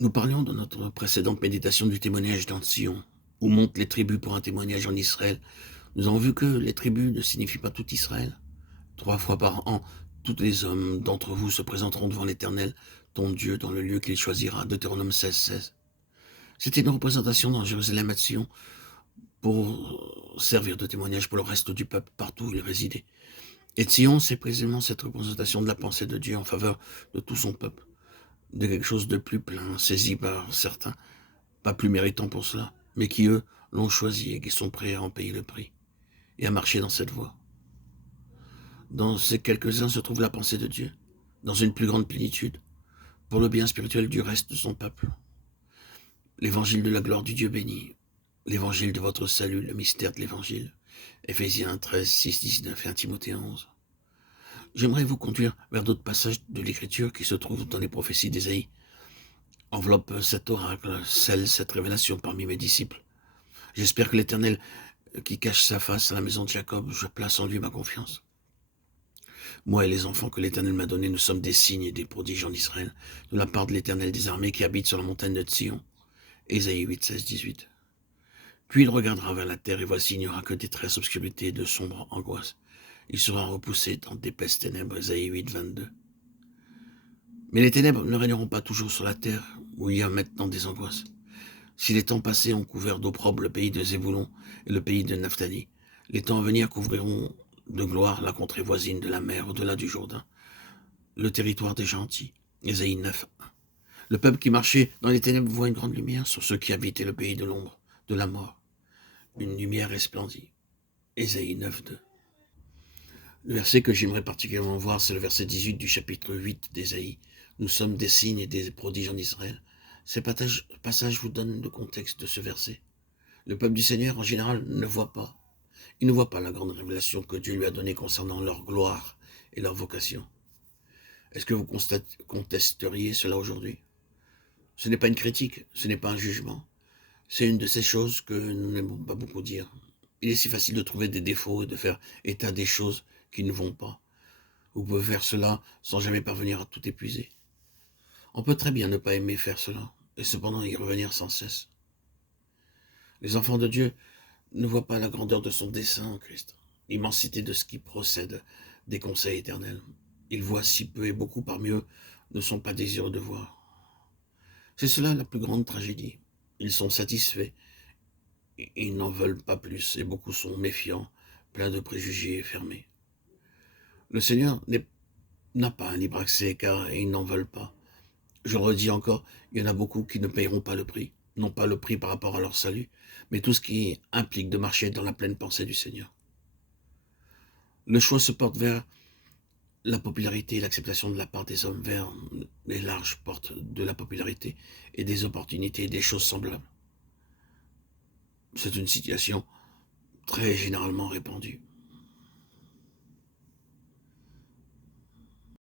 Nous parlions dans notre précédente méditation du témoignage dans Sion, où montent les tribus pour un témoignage en Israël. Nous avons vu que les tribus ne signifient pas tout Israël. 3 fois par an, tous les hommes d'entre vous se présenteront devant l'Éternel, ton Dieu, dans le lieu qu'il choisira. Deutéronome 16. C'était une représentation dans Jérusalem à Sion pour servir de témoignage pour le reste du peuple partout où il résidait. Et Sion, c'est précisément cette représentation de la pensée de Dieu en faveur de tout son peuple, de quelque chose de plus plein, saisi par certains, pas plus méritants pour cela, mais qui, eux, l'ont choisi et qui sont prêts à en payer le prix et à marcher dans cette voie. Dans ces quelques-uns se trouve la pensée de Dieu, dans une plus grande plénitude, pour le bien spirituel du reste de son peuple. L'évangile de la gloire du Dieu béni, l'évangile de votre salut, le mystère de l'évangile. Éphésiens 13, 6, 19 et 1 Timothée 11. J'aimerais vous conduire vers d'autres passages de l'Écriture qui se trouvent dans les prophéties d'Ésaïe. Enveloppe cet oracle, scelle cette révélation parmi mes disciples. J'espère que l'Éternel qui cache sa face à la maison de Jacob, je place en lui ma confiance. Moi et les enfants que l'Éternel m'a donnés, nous sommes des signes et des prodiges en Israël, de la part de l'Éternel des armées qui habite sur la montagne de Sion. Ésaïe 8, 16, 18. Puis il regardera vers la terre, et voici, il n'y aura que détresse, obscurité et de sombres angoisses. Il sera repoussé dans d'épaisses ténèbres. Ésaïe 8, 22. Mais les ténèbres ne régneront pas toujours sur la terre, où il y a maintenant des angoisses. Si les temps passés ont couvert d'opprobre le pays de Zébulon et le pays de Naphtali, les temps à venir couvriront de gloire la contrée voisine de la mer au-delà du Jourdain, le territoire des gentils. Ésaïe 9. Le peuple qui marchait dans les ténèbres voit une grande lumière sur ceux qui habitaient le pays de l'ombre, de la mort. Une lumière resplendit. Ésaïe 9, 2. Le verset que j'aimerais particulièrement voir, c'est le verset 18 du chapitre 8 d'Ésaïe. Nous sommes des signes et des prodiges en Israël. Ces passages vous donnent le contexte de ce verset. Le peuple du Seigneur, en général, ne voit pas. Il ne voit pas la grande révélation que Dieu lui a donnée concernant leur gloire et leur vocation. Est-ce que vous contesteriez cela aujourd'hui? Ce n'est pas une critique, ce n'est pas un jugement. C'est une de ces choses que nous n'aimons pas beaucoup dire. Il est si facile de trouver des défauts et de faire état des choses qui ne vont pas. Vous pouvez faire cela sans jamais parvenir à tout épuiser. On peut très bien ne pas aimer faire cela, et cependant y revenir sans cesse. Les enfants de Dieu ne voient pas la grandeur de son dessein en Christ, l'immensité de ce qui procède des conseils éternels. Ils voient si peu et beaucoup parmi eux ne sont pas désireux de voir. C'est cela la plus grande tragédie. Ils sont satisfaits, ils n'en veulent pas plus, et beaucoup sont méfiants, pleins de préjugés et fermés. Le Seigneur n'a pas un libre accès car ils n'en veulent pas. Je le redis encore, il y en a beaucoup qui ne paieront pas le prix. Non pas le prix par rapport à leur salut, mais tout ce qui implique de marcher dans la pleine pensée du Seigneur. Le choix se porte vers la popularité et l'acceptation de la part des hommes, vers les larges portes de la popularité et des opportunités et des choses semblables. C'est une situation très généralement répandue.